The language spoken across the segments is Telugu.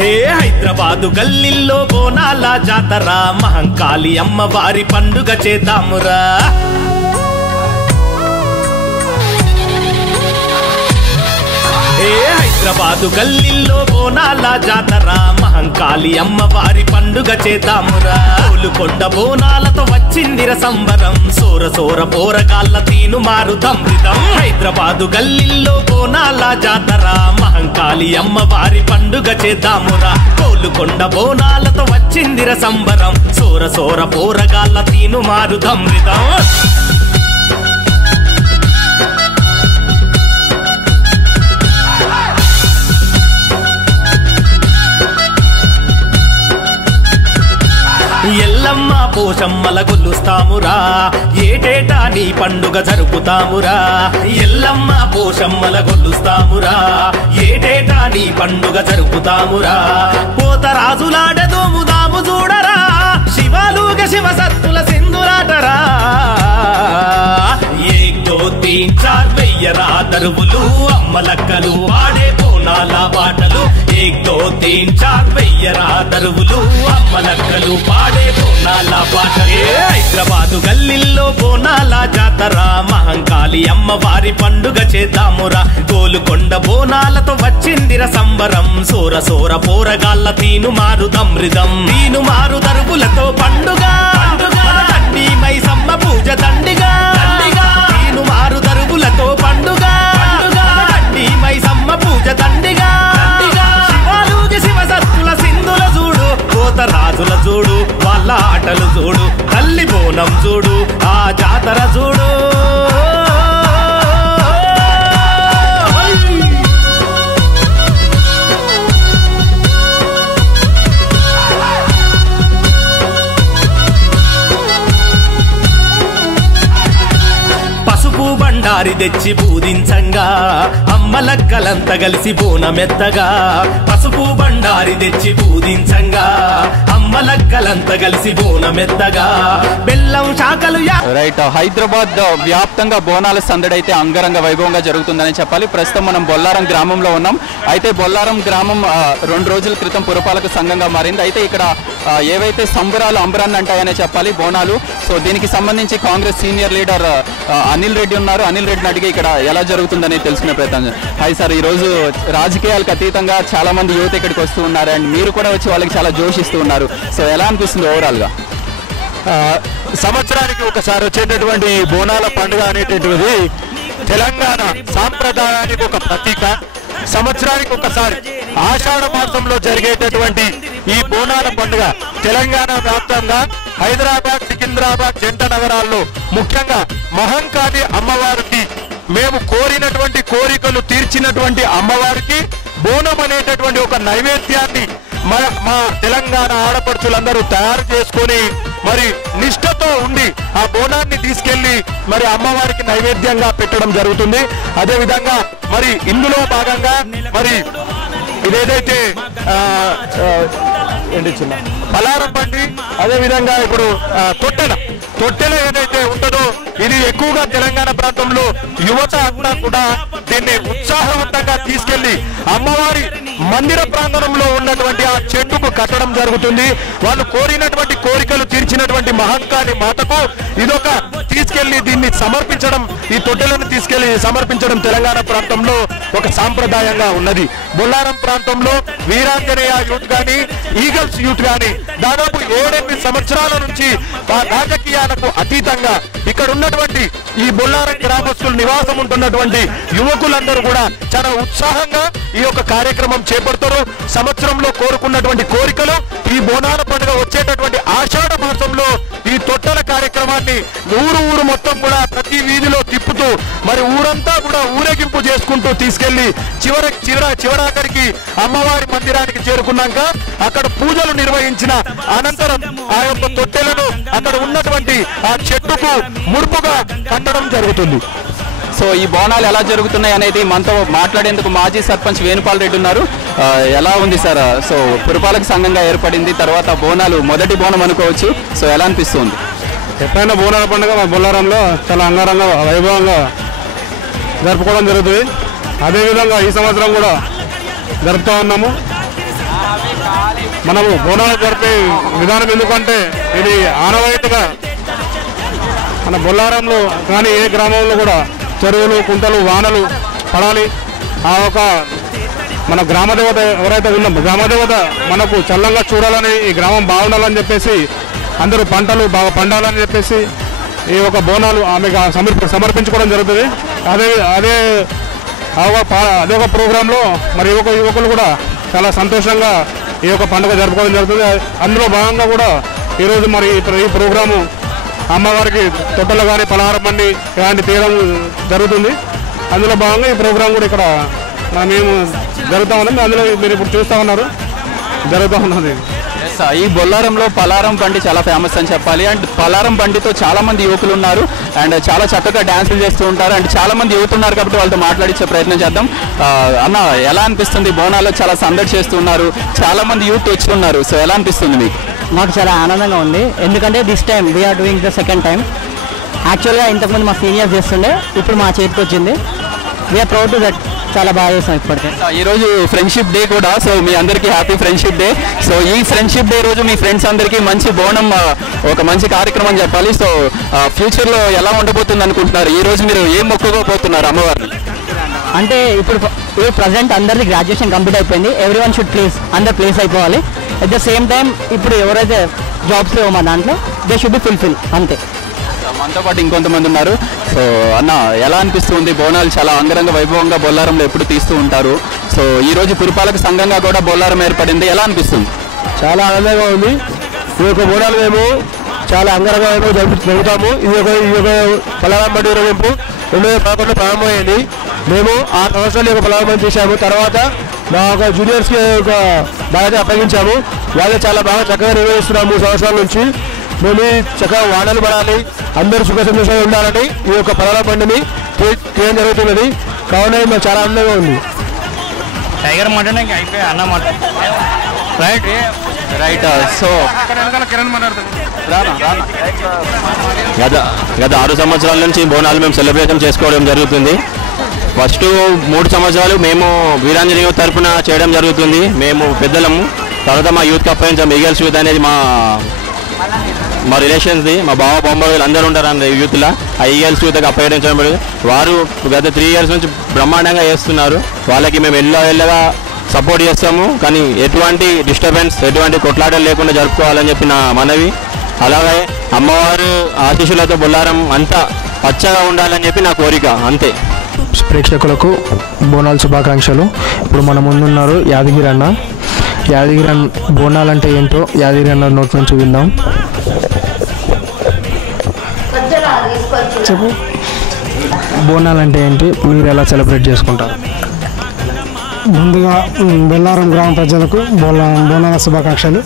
హైదరాబాదు గల్లీల్లో బోనాల జాతర మహంకాళి అమ్మవారి పండుగ చేద్దామురా. హైదరాబాదు గల్లీల్లో బోనాల జాతర మహంకాళి అమ్మవారి పండుగ చేద్దామురా. కోలుకొండ బోనాలతో వచ్చిందిర సంబరం, సోర సోర పోరగాళ్ళ తీను మారుదమృతం. హైదరాబాదు గల్లీల్లో బోనాల జాతర మహంకాళి అమ్మవారి పండుగ చేద్దామురా. కోలుకొండ బోనాలతో వచ్చిందిర సంబరం, సోర సోర పోరగాళ్ళ తీను మారుదమృతం. ఎల్లమ్మ పోషమ్మల గొల్లుస్తామురా, ఏటేటా నీ పండుగ జరుపుతామురా. ఎల్లమ్మ పోషమ్మల గొల్లుస్తామురా, ఏటేటా నీ పండుగ జరుపుతామురా. పోతరాజులాడే దోముదాము చూడరా, శివాలుగ శివ సత్తుల సింధులాటరా. ఏక్ దో తీన్ చార్ వెయ్యరా దరువులు, అమ్మలక్కలు ఆడే బోనాల పాటలు. ఏక్ దో తీన్ చార్ వెయ్యరా దరువులు, అమ్మలక్కలు పాడే బోనాల పాటలు. హైదరాబాదు గల్లీల్లో బోనాల జాతర మహంకాళి అమ్మవారి పండుగ చేద్దామురా. కోలుకొండ బోనాలతో వచ్చిందిర సంబరం, సోర సోర పోరగాళ్ళ తీను మారుదమృతం. తీను మారు దరువులతో పండుగ దండి మైసమ్మ పూజ దండిగా. తీను మారు దరువులతో పండుగ దండి మైసమ్మ పూజ దండిగా. శివ సత్తుల సింధుల చూడు, పోతరాజుల చూడు, వాళ్ళ ఆటలు చూడు, తల్లి బోనం చూడు, ఆ జాతర చూడు. బండారి తెచ్చి పూజించంగా, అమ్మలక్కలంతా కలిసి బోనమెత్తగా. పసుపు బండారి తెచ్చి పూజించంగా, అమ్మలక్కలంతా కలిసి బోనమెత్తగా. బెల్లం శాఖలు రైట్. హైదరాబాద్ వ్యాప్తంగా బోనాల సందడి అయితే అంగరంగ వైభవంగా జరుగుతుందని చెప్పాలి. ప్రస్తుతం మనం బొల్లారం గ్రామంలో ఉన్నాం. అయితే బొల్లారం గ్రామం 2 రోజుల క్రితం పురపాలక సంఘంగా మారింది. అయితే ఇక్కడ ఏవైతే సంబరాలు అంబరాన్ని అంటాయనే చెప్పాలి బోనాలు. సో దీనికి సంబంధించి కాంగ్రెస్ సీనియర్ లీడర్ అనిల్ రెడ్డి ఉన్నారు. అనిల్ రెడ్డిని అడిగి ఇక్కడ ఎలా జరుగుతుందని తెలుసుకునే ప్రయత్నం. హాయ్ సార్, ఈరోజు రాజకీయాలకు అతీతంగా చాలా మంది యువత ఇక్కడికి వస్తూ ఉన్నారు అండ్ మీరు కూడా వచ్చి వాళ్ళకి చాలా జోషిస్తూ ఉన్నారు. సో ఎలా అనిపిస్తుంది ఓవరాల్గా? సంవత్సరానికి ఒకసారి వచ్చేటటువంటి బోనాల పండుగ అనేటటువంటిది తెలంగాణ సాంప్రదాయానికి ఒక ప్రతీక. సంవత్సరానికి ఒకసారి ఆషాఢ మాసంలో జరిగేటటువంటి ఈ బోనాల పండుగ తెలంగాణ వ్యాప్తంగా హైదరాబాద్, సికింద్రాబాద్ జంట నగరాల్లో ముఖ్యంగా మహంకాళి అమ్మవారికి మేము కోరినటువంటి కోరికలు తీర్చినటువంటి అమ్మవారికి బోనం అనేటటువంటి ఒక నైవేద్యాన్ని మా తెలంగాణ ఆడపడుచులందరూ తయారు చేసుకొని మరి నిష్ఠతో ఉండి ఆ బోనాన్ని తీసుకెళ్లి మరి అమ్మవారికి నైవేద్యంగా పెట్టడం జరుగుతుంది. అదేవిధంగా మరి ఇందులో భాగంగా మరి ఇదేదైతే ఏంటి చిన్న పలారం బండి, అదేవిధంగా ఇప్పుడు తొట్టెల ఏదైతే ఉంటుందో ఇది ఎక్కువగా తెలంగాణ ప్రాంతంలో యువత అంతా కూడా దీన్ని ఉత్సాహవంతంగా తీసుకెళ్లి అమ్మవారి మందిర ప్రాంగణంలో ఉన్నటువంటి ఆ చెట్టుకు కట్టడం జరుగుతుంది. వాళ్ళు కోరినటువంటి కోరికలు తీర్చినటువంటి మహంకాళి మాతకు ఇదొక తీసుకెళ్లి దీన్ని సమర్పించడం, ఈ తొట్టెలను తీసుకెళ్లి సమర్పించడం తెలంగాణ ప్రాంతంలో ఒక సాంప్రదాయంగా ఉన్నది. బొల్లారం ప్రాంతంలో వీరాంజనేయ యూత్ గాని, ఈగల్స్ యూత్ గాని దాదాపు 7-8 సంవత్సరాల నుంచి రాజకీయాలకు అతీతంగా ఇక్కడ ఉన్నటువంటి ఈ బొల్లారం గ్రామస్తులు నివాసం ఉంటున్నటువంటి యువకులందరూ కూడా చాలా ఉత్సాహంగా ఈ యొక్క కార్యక్రమం చేపడతారు. సంవత్సరంలో కోరుకున్నటువంటి కోరికలు ఈ బోనాల పండుగ వచ్చేటటువంటి ఆషాఢ మాసంలో ఈ తొట్టెల కార్యక్రమాన్ని ఊరు మొత్తం కూడా ప్రతి వీధిలో తిప్పుతూ మరి ఊరంతా కూడా ఊరేగింపు చేసుకుంటూ తీసుకెళ్లి చివరాఖరికి అమ్మవారి మందిరానికి చేరుకున్నాక అక్కడ పూజలు నిర్వహించిన అనంతరం ఆ యొక్క తొట్టెలను అక్కడ ఉన్నటువంటి ఆ చెట్టుకు ముడుపుగా కట్టడం జరుగుతుంది. సో ఈ బోనాలు ఎలా జరుగుతున్నాయి అనేది మనతో మాట్లాడేందుకు మాజీ సర్పంచ్ వేణుపాల్ రెడ్డి ఉన్నారు. ఎలా ఉంది సార్? సో పురపాలక సంఘంగా ఏర్పడింది, తర్వాత బోనాలు మొదటి బోనం అనుకోవచ్చు. సో ఎలా అనిపిస్తుంది? ఎప్పుడైనా బోనాల పండుగ మా బొల్లారంలో చాలా అంగరంగ వైభవంగా జరుపుకోవడం జరుగుతుంది. అదేవిధంగా ఈ సంవత్సరం కూడా జరుపుతూ ఉన్నాము. మనము బోనాలు జరిపే విధానం ఎందుకంటే ఇది ఆనవాయితీగా మన బొల్లారంలో కానీ ఏ గ్రామంలో కూడా చెరువులు కుంటలు వానలు పడాలి. ఆ ఒక మన గ్రామదేవత ఎవరైతే ఉన్నాం గ్రామదేవత మనకు చల్లంగా చూడాలని ఈ గ్రామం బాగుండాలని చెప్పేసి అందరూ పంటలు బాగా పండాలని చెప్పేసి ఈ యొక్క బోనాలు ఆమెకు సమర్పించుకోవడం జరుగుతుంది. అదే ఒక ప్రోగ్రాంలో మరి యువకులు కూడా చాలా సంతోషంగా ఈ యొక్క పండుగ జరుపుకోవడం జరుగుతుంది. అందులో భాగంగా కూడా ఈరోజు మరి ఈ ప్రోగ్రాము అమ్మవారికి తొట్టలు కానీ పలహారం బండి ఇలాంటి తీయడం జరుగుతుంది. అందులో భాగంగా ఈ ప్రోగ్రాం కూడా ఇక్కడ మేము జరుగుతూ ఉన్నాం. అందులో మీరు ఇప్పుడు చూస్తూ ఉన్నారు జరుగుతూ ఉన్నది. ఈ బొల్లారంలో పలారం బండి చాలా ఫేమస్ అని చెప్పాలి. అండ్ పలారం బండితో చాలా మంది యువకులు ఉన్నారు అండ్ చాలా చక్కగా డాన్సులు చేస్తూ ఉంటారు. అండ్ చాలా మంది యువత ఉన్నారు కాబట్టి వాళ్ళతో మాట్లాడించే ప్రయత్నం చేద్దాం. అన్న, ఎలా అనిపిస్తుంది? బోనాల్లో చాలా సందడి చేస్తున్నారు, చాలా మంది యూత్ వచ్చి ఉన్నారు. సో ఎలా అనిపిస్తుంది మీకు? మాకు చాలా ఆనందంగా ఉంది. ఎందుకంటే this time we're doing the second time. యాక్చువల్గా ఇంతకుముందు మా సీనియర్స్ చేస్తుండే, ఇప్పుడు మా చేతికి వచ్చింది. We're proud to that. చాలా బాగా చేస్తాం ఇప్పటికే. ఈరోజు ఫ్రెండ్షిప్ డే కూడా. సో మీ అందరికీ హ్యాపీ ఫ్రెండ్షిప్ డే. సో ఈ ఫ్రెండ్షిప్ డే రోజు మీ ఫ్రెండ్స్ అందరికీ మంచి బోనం ఒక మంచి కార్యక్రమం చెప్పాలి. సో ఫ్యూచర్లో ఎలా ఉండబోతుంది అనుకుంటున్నారు? ఈ రోజు మీరు ఏం మొక్కుకోబోతున్నారు అమ్మవారిని? అంటే ఇప్పుడు ప్రజెంట్ అందరిది గ్రాడ్యుయేషన్ కంప్లీట్ అయిపోయింది. ఎవ్రీ వన్ షుడ్ అందరు ప్లేస్ అయిపోవాలి. అట్ ద సేమ్ టైం ఇప్పుడు ఎవరైతే జాబ్స్ లేవో మా దాంట్లో దే షుడ్ బి ఫుల్ఫిల్ అంతే. మనతో పాటు ఇంకొంతమంది ఉన్నారు. సో అన్న, ఎలా అనిపిస్తుంది? బోనాలు చాలా అంగరంగ వైభవంగా బొల్లారంలో ఎప్పుడు తీస్తూ ఉంటారు. సో ఈ రోజు పురపాలక సంఘంగా కూడా బొల్లారం ఏర్పడింది. ఎలా అనిపిస్తుంది? చాలా ఆనందంగా ఉంది. ఈ యొక్క బోనాలు మేము చాలా అంగరంగ వైభవం జరుగుతాము. ఈ యొక్క పలారం బండి ఊరేగింపు 2011 ప్రారంభమైంది. మేము 6 సంవత్సరాలు ఈ యొక్క పలారం బండి చేశాము. తర్వాత మా ఒక జూనియర్స్కి ఒక బాధ్యత అప్పగించాము. వాళ్ళు చాలా బాగా చక్కగా నిర్వహిస్తున్నాము 3 సంవత్సరాల నుంచి. మేము చక్కగా వానలు పడాలి, అందరూ సుఖ సంతోషంగా ఉండాలని ఈ యొక్క పలారం బండిని చేయడం జరుగుతున్నది. కావున మాకు చాలా ఆనందంగా ఉంది. టైగర్ మటన్ అయిపోయి అన్న మటన్ రైట్. సో గత 6 సంవత్సరాల నుంచి బోనాలు మేము సెలబ్రేషన్ చేసుకోవడం జరుగుతుంది. ఫస్ట్ 3 సంవత్సరాలు మేము వీరాంజనేయ యూత్ తరఫున చేయడం జరుగుతుంది. మేము పెద్దలము. తర్వాత మా యూత్కి అప్పగించాము. ఈగల్స్ యూత్ అనేది మా రిలేషన్స్ది, మా బావ బొమ్మలు అందరూ ఉంటారు అన్న యూత్లో. ఆ ఈగల్స్ యూత్కి అప్పగించడం వారు గత 3 ఇయర్స్ నుంచి బ్రహ్మాండంగా చేస్తున్నారు. వాళ్ళకి మేము ఎల్లగా సపోర్ట్ చేస్తాము. కానీ ఎటువంటి డిస్టర్బెన్స్, ఎటువంటి కొట్లాటలు లేకుండా జరుపుకోవాలని చెప్పి నా మనవి. అలాగే అమ్మవారు ఆశీస్సులతో బొల్లారం అంతా పచ్చగా ఉండాలని చెప్పి నా కోరిక అంతే. ప్రేక్షకులకు బోనాల శుభాకాంక్షలు. ఇప్పుడు మన ముందున్నారు యాదగిరి అన్న. యాదగిరి అన్న బోనాలు అంటే ఏంటో యాదగిరి అన్న నోట్ నుంచి విందాం. చెప్పు, బోనాలు అంటే ఏంటి, మీరు ఎలా సెలబ్రేట్ చేసుకుంటారు? ముందుగా బొల్లారం గ్రామ ప్రజలకు బోనాల శుభాకాంక్షలు.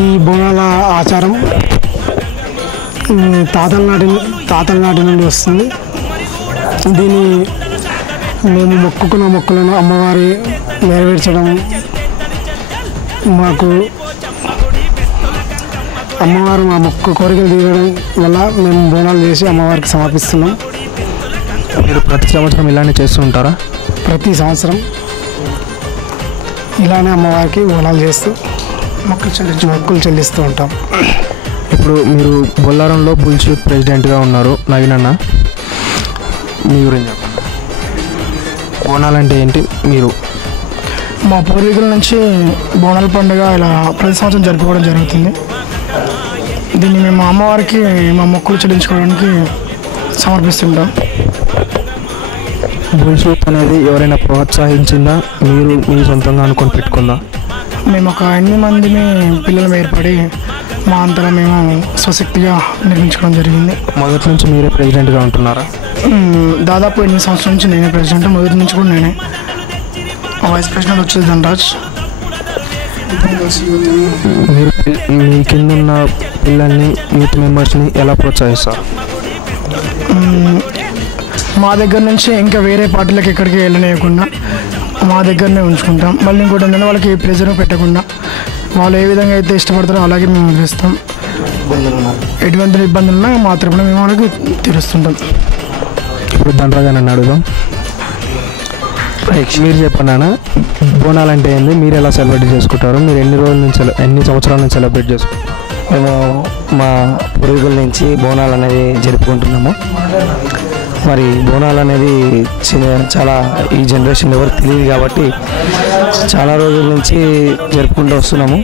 ఈ బోనాల ఆచారం తాతల నాటి నుండి వస్తుంది. దీన్ని మేము మొక్కుకున్న మొక్కులను అమ్మవారి నెరవేర్చడం, మాకు అమ్మవారు మా మొక్కు కోరికలు తీరడం వల్ల మేము బోనాలు చేసి అమ్మవారికి సమర్పిస్తున్నాం. మీరు ప్రతి సంవత్సరం ఇలానే చేస్తూ ఉంటారా? ప్రతి సంవత్సరం ఇలానే అమ్మవారికి బోనాలు చేస్తూ మొక్కులు చెల్లిస్తూ ఉంటాం. ఇప్పుడు మీరు బొల్లారంలో బుల్స్ యూత్ ప్రెసిడెంట్గా ఉన్నారు నవీన్ అన్న. మీ గురించి చెప్పండి. బోనాలు అంటే ఏంటి? మీరు మా పూర్వీకుల నుంచి బోనాల పండుగ ఇలా ప్రతి సంవత్సరం జరుపుకోవడం జరుగుతుంది. దీన్ని మేము అమ్మవారికి మా మొక్కులు చెల్లించుకోవడానికి సమర్పిస్తుంటాం. బుల్స్ యూత్ అనేది ఎవరైనా ప్రోత్సహించిందా, మీరు మీ సొంతంగా అనుకొని పెట్టుకుందా? మేము ఒక 8 మందిని పిల్లలు ఏర్పడి మా అంతలో మేము స్వశక్తిగా నిర్మించుకోవడం జరిగింది. మొదటి నుంచి మీరే ప్రెసిడెంట్గా ఉంటున్నారా? దాదాపు 8 సంవత్సరాల నుంచి నేనే ప్రెసిడెంట్. మొదటి నుంచి కూడా నేనే. వైస్ ప్రెసిడెంట్ వచ్చేది ధనరాజ్. మీరు మీ కింద ఉన్న పిల్లల్ని, యూత్ మెంబర్స్ని ఎలా ప్రోత్సహిస్తారు? మా దగ్గర నుంచి ఇంకా వేరే పార్టీలకు ఎక్కడికి వెళ్ళనివ్వకుండా మా దగ్గరనే ఉంచుకుంటాం. మళ్ళీ ఇంకోటి ఏంటంటే వాళ్ళకి ప్రెజర్ పెట్టకుండా వాళ్ళు ఏ విధంగా అయితే ఇష్టపడతారో అలాగే మేము చేస్తాం. ఎటువంటి ఇబ్బందులు ఉన్నా మా తరపున మేము వాళ్ళకి తీరుస్తుంటాం. ఇప్పుడు ధనరాజ్ అని అడుగుదాం. మీరు చెప్పండి అన్న, బోనాలు అంటే ఏంది, మీరు ఎలా సెలబ్రేట్ చేసుకుంటారు, మీరు ఎన్ని సంవత్సరాల నుంచి సెలబ్రేట్ చేసుకుంటారు? మేము మా పూర్వీకుల నుంచి బోనాలు అనేది జరుపుకుంటున్నాము. మరి బోనాలు అనేది చాలా ఈ జనరేషన్ ఎవరికి తెలియదు కాబట్టి చాలా రోజుల నుంచి జరుపుకుంటూ వస్తున్నాము.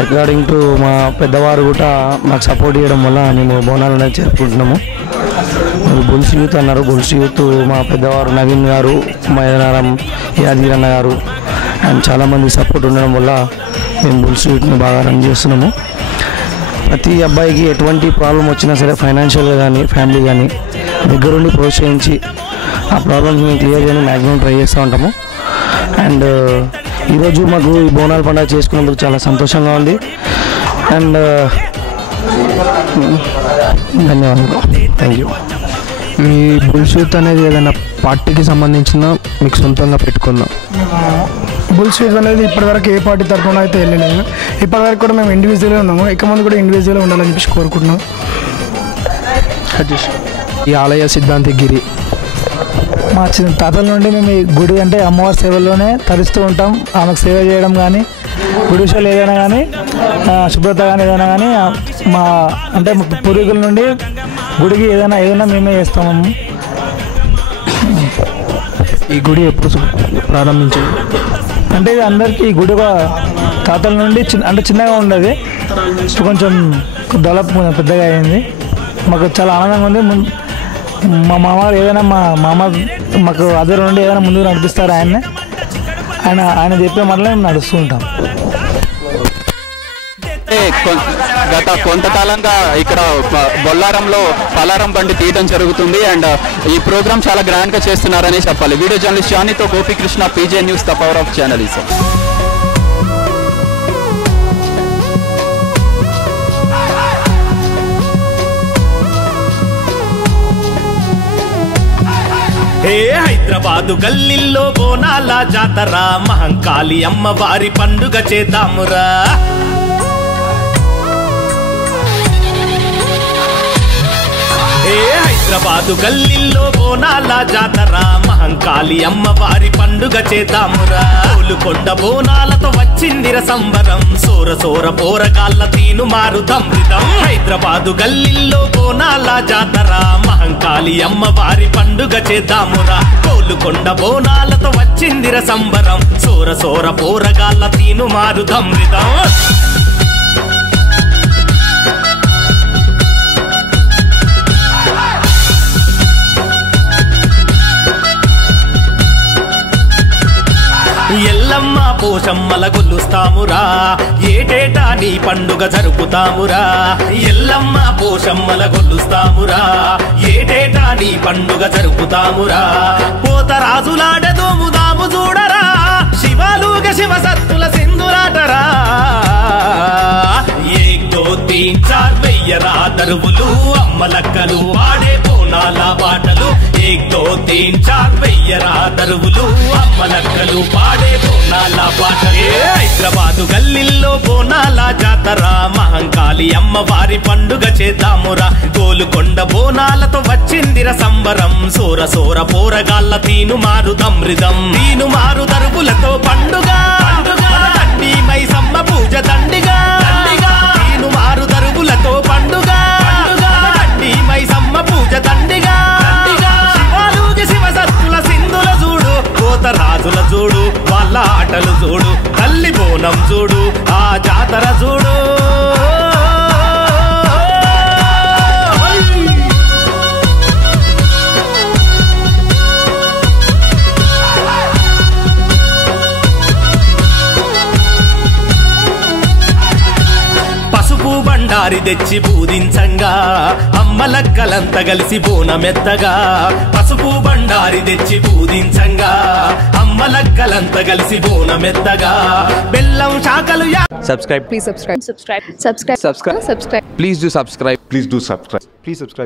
అకార్డింగ్ టు మా పెద్దవారు కూడా మాకు సపోర్ట్ చేయడం వల్ల మేము బోనాలు అనేది జరుపుకుంటున్నాము. బుల్స్ యూత్ అన్నారు, బుల్స్ యూత్ మా పెద్దవారు నవీన్ గారు, మైదనారం యాదగిరి అన్న గారు అండ్ చాలామంది సపోర్ట్ ఉండడం వల్ల మేము బుల్స్ యూత్ని బాగా రన్ చేస్తున్నాము. ప్రతి అబ్బాయికి ఎటువంటి ప్రాబ్లం వచ్చినా సరే ఫైనాన్షియల్గా కానీ ఫ్యామిలీ కానీ దగ్గరుండి ప్రోత్సహించి ఆ ప్రాబ్లమ్స్ మేము క్లియర్ చేయడానికి మ్యాక్సిమం ట్రై చేస్తూ ఉంటాము. అండ్ ఈరోజు మాకు ఈ బోనాల పండుగ చేసుకున్నందుకు చాలా సంతోషంగా ఉంది. అండ్ ధన్యవాదాలు. Thank you. Me bulls youth అనేది ఏదైనా పార్టీకి సంబంధించిన మీకు సొంతంగా పెట్టుకుందాం? బుల్స్ యూత్ అనేది ఇప్పటివరకు ఏ పార్టీ తరఫున అయితే వెళ్ళలేదు. ఇప్పటివరకు కూడా మేము ఇండివిజువల్గా ఉన్నాము. ఇక ముందు కూడా ఇండివిజువల్గా ఉండాలని చెప్పేసి కోరుకుంటున్నాం. ఈ ఆలయ సిద్ధాంతి గిరి మా తాతల నుండి మేము ఈ గుడి అంటే అమ్మవారి సేవల్లోనే తరిస్తూ ఉంటాం. ఆమెకు సేవ చేయడం కానీ, గుడి విషయాలు ఏదైనా కానీ, శుభ్రత కానీ ఏదైనా కానీ మా అంటే పూర్వీకుల నుండి గుడికి ఏదైనా మేమే చేస్తాము. ఈ గుడి ఎప్పుడు ప్రారంభించింది? అంటే ఇది అందరికీ ఈ గుడి తాతల నుండి అంటే చిన్నగా ఉండేది, కొంచెం డెవలప్ పెద్దగా అయింది. మాకు చాలా ఆనందంగా ఉంది. మా మామ ఏదైనా మా మామ మాకు ఆధ్వర్యం నుండి ఏదైనా ముందుకు నడిపిస్తారు. ఆయన చెప్పే మాటలే మేము నడుస్తూ ఉంటాం. గత కొంతకాలంగా ఇక్కడ బొల్లారంలో పలారం బండి తీయడం జరుగుతుంది. అండ్ ఈ ప్రోగ్రామ్ చాలా గ్రాండ్ గా చేస్తున్నారని చెప్పాలి. వీడియో జర్నలిస్ట్ జానీతో Gopikrishna, PJ News, the power of journalism. Hyderabad గల్లీల్లో బోనాల జాతర, మహంకాళి అమ్మవారి పండుగ చేద్దామురా. హైదరాబాదు గల్లీల్లో బోనాల జాతర, మహంకాళి అమ్మవారి పండుగ చేద్దామురా. కోలుకొండ బోనాలతో వచ్చిందిర సంబరం, సోర సోర పోరగాళ్ళ తీను మారుదాం రిదం. హైదరాబాదు గల్లీల్లో బోనాల జాతర, మహంకాళి అమ్మవారి పండుగ చేద్దామురా. కోలుకొండ బోనాలతో వచ్చిందిర సంబరం, సోర సోర పోరగాళ్ళ తీను మారుదాం రిదం. ఎల్లమ్మ పోషమ్మల గొల్లుస్తామురా, ఏటేటా నీ పండుగ జరుపుతామురా. ఎల్లమ్మ పోషమ్మల గొల్లుస్తామురా, ఏటేటా నీ పండుగ జరుపుతామురా. పోతరాజులాడదోముదాము చూడరా, శివాలుగ శివ సత్తుల సింధులాటరా. ఏదో తీన్ చార్ వెయ్యరా దరువులు, అమ్మలక్కలు పాడే బోనాల పాటలు. ఏదో తీన్ చార్ వెయ్యరా దరువులు, అమ్మలక్కలు పాడే బోనాల పాటలు. హైదరాబాదు గల్లీల్లో బోనాల జాతర, మహంకాళి అమ్మవారి పండుగ చేద్దామురా. గోలుకొండ బోనాలతో వచ్చిందిర సంబరం, సోర సోర పోరగాళ్ళ తీను మారు దమ్రిదం. తీను మారు దరువులతో పండుగ దండి మైసమ్మ పూజ దండిగా. తీను మారు దరువులతో పండుగ దండి మైసమ్మ పూజ దండిగా. శివాలుగి శివ సత్తుల సింధుల చూడు, కోత రాజుల చూడు, వాళ్ళ ఆటలు చూడు, తల్లి బోనం చూడు, ఆ జాతర చూడు. బండారి తెచ్చి పూజించంగా, అమ్మలక్కలంత కలిసి బోనమెత్తగా. పసుపు బండారి తెచ్చి పూజించంగా, అమ్మలక్కలంత కలిసి బోనమెత్తగా. బెల్లం శాఖలు Subscribe. Please subscribe. Subscribe. Subscribe. Subscribe. Subscribe. Please do subscribe. Please do subscribe. Please subscribe.